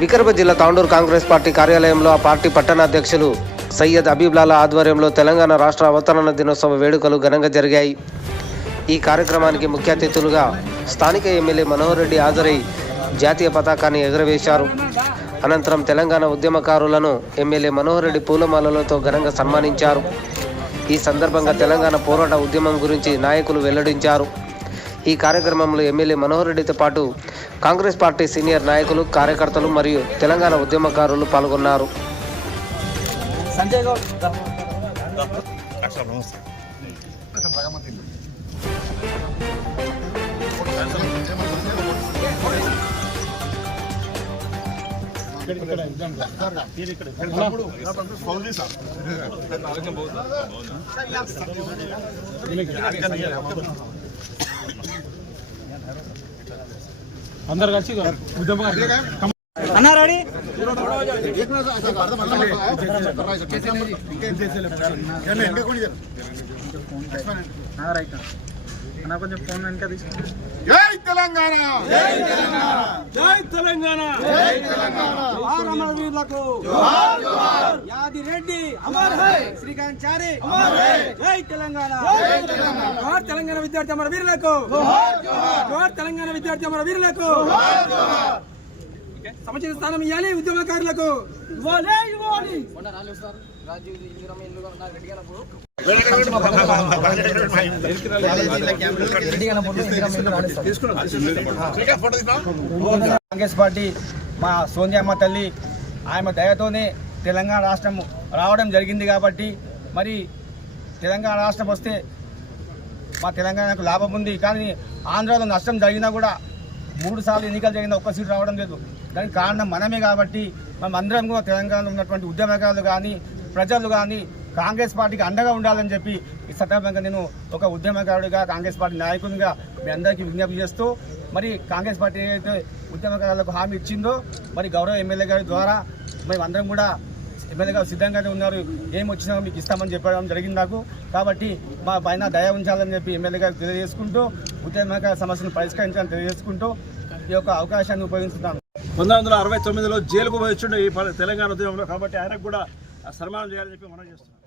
వికారాబాద్ జిల్లా తాండూరు కాంగ్రెస్ పార్టీ కార్యాలయంలో ఆ పార్టీ పట్టణాధ్యక్షులు సయ్యద్ అబీబ్లాల ఆధ్వర్యంలో తెలంగాణ రాష్ట్ర అవతరణ దినోత్సవ వేడుకలు ఘనంగా జరిగాయి. ఈ కార్యక్రమానికి ముఖ్య అతిథులుగా స్థానిక ఎమ్మెల్యే మనోహర్ రెడ్డి హాజరై జాతీయ పతాకాన్ని ఎగురవేశారు. అనంతరం తెలంగాణ ఉద్యమకారులను ఎమ్మెల్యే మనోహర్ రెడ్డి పూలమాలలతో ఘనంగా సన్మానించారు. ఈ సందర్భంగా తెలంగాణ పోరాట ఉద్యమం గురించి నాయకులు వెల్లడించారు. ఈ కార్యక్రమంలో ఎమ్మెల్యే మనోహర్ రెడ్డితో పాటు కాంగ్రెస్ పార్టీ సీనియర్ నాయకులు కార్యకర్తలు మరియు తెలంగాణ ఉద్యమకారులు పాల్గొన్నారు సంజయ్ గౌడ్ అందరు కలిసి ఉద్యమ అన్నా రెడీ? అన్న కొంచెం ఫోన్ వెనక తీసుకోండి జై తెలంగాణ! జై తెలంగాణ! వీరులకు యాది రెడ్డి అమర్ హై. శ్రీకాంత్ చారి జై తెలంగాణ. జోహార్ తెలంగాణ విద్యార్థి అమర వీరులకు. జోహార్ తెలంగాణ విద్యార్థి అమర వీరులకు. సముచిత స్థానం ఇవ్వాలి ఉద్యమకారులకు. ఇవ్వాలి ఇవ్వాలి. కాంగ్రెస్ పార్టీ మా సోనియామ్మ తల్లి ఆమె దయతోనే తెలంగాణ రాష్ట్రం రావడం జరిగింది కాబట్టి మరి తెలంగాణ రాష్ట్రం వస్తే మా తెలంగాణకు లాభం ఉంది. కానీ ఆంధ్రాలో నష్టం జరిగినా కూడా మూడు సార్లు ఎన్నికలు జరిగిన ఒక్క సీటు రావడం లేదు. దానికి కారణం మనమే కాబట్టి మనం అందరం కూడా తెలంగాణలో ఉన్నటువంటి ఉద్యమకారులు కానీ ప్రజలు కానీ కాంగ్రెస్ పార్టీకి అండగా ఉండాలని చెప్పి ఈ సందర్భంగా నేను ఒక ఉద్యమకారుడిగా కాంగ్రెస్ పార్టీ నాయకునిగా మీ అందరికీ విజ్ఞప్తి చేస్తూ మరి కాంగ్రెస్ పార్టీ ఏదైతే ఉద్యమకారులకు హామీ ఇచ్చిందో మరి గౌరవ ఎమ్మెల్యే గారి ద్వారా మేము అందరం కూడా ఇబ్బందిగా సిద్ధంగానే ఉన్నారు. ఏం వచ్చినా మీకు ఇస్తామని చెప్పడం జరిగింది నాకు. కాబట్టి మా పైన దయ ఉంచాలని చెప్పి ఎమ్మెల్యే గారు తెలియజేసుకుంటూ ఉద్యమక సమస్యను పరిష్కరించాలని తెలియజేసుకుంటూ ఈ యొక్క అవకాశాన్ని ఉపయోగిస్తున్నాను పంతొమ్మిది వందల అరవై తొమ్మిదిలో జైలుకు పోయి వచ్చిండే ఈ తెలంగాణ ఉద్యమంలో. కాబట్టి ఆయనకు కూడా సన్మానం చేయాలని చెప్పి మనం చేస్తున్నాం.